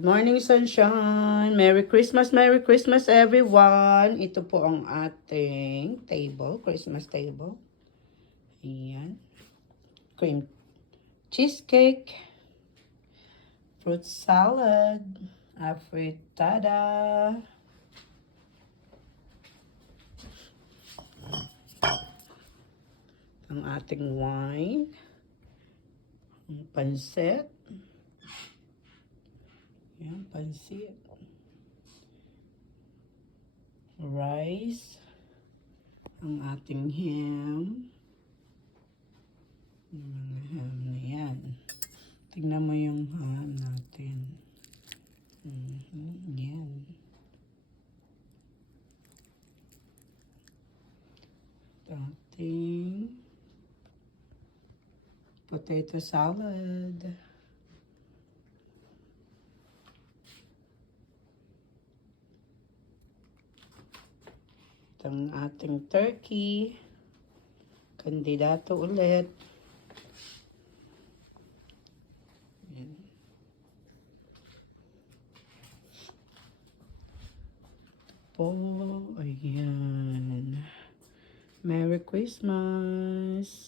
Morning sunshine! Merry Christmas everyone! Ito po ang ating table, Christmas table. Ayan. Cream cheesecake, fruit salad, afritada, ang ating wine, ang pansit. Ayan, pansit. Rice. Ang ating ham. Yung mga ham na yan. Tignan mo yung ham natin. Yan. Ating potato salad. Ang ating turkey, kandidato ulit. Ayan. Po, ayan. Merry Christmas!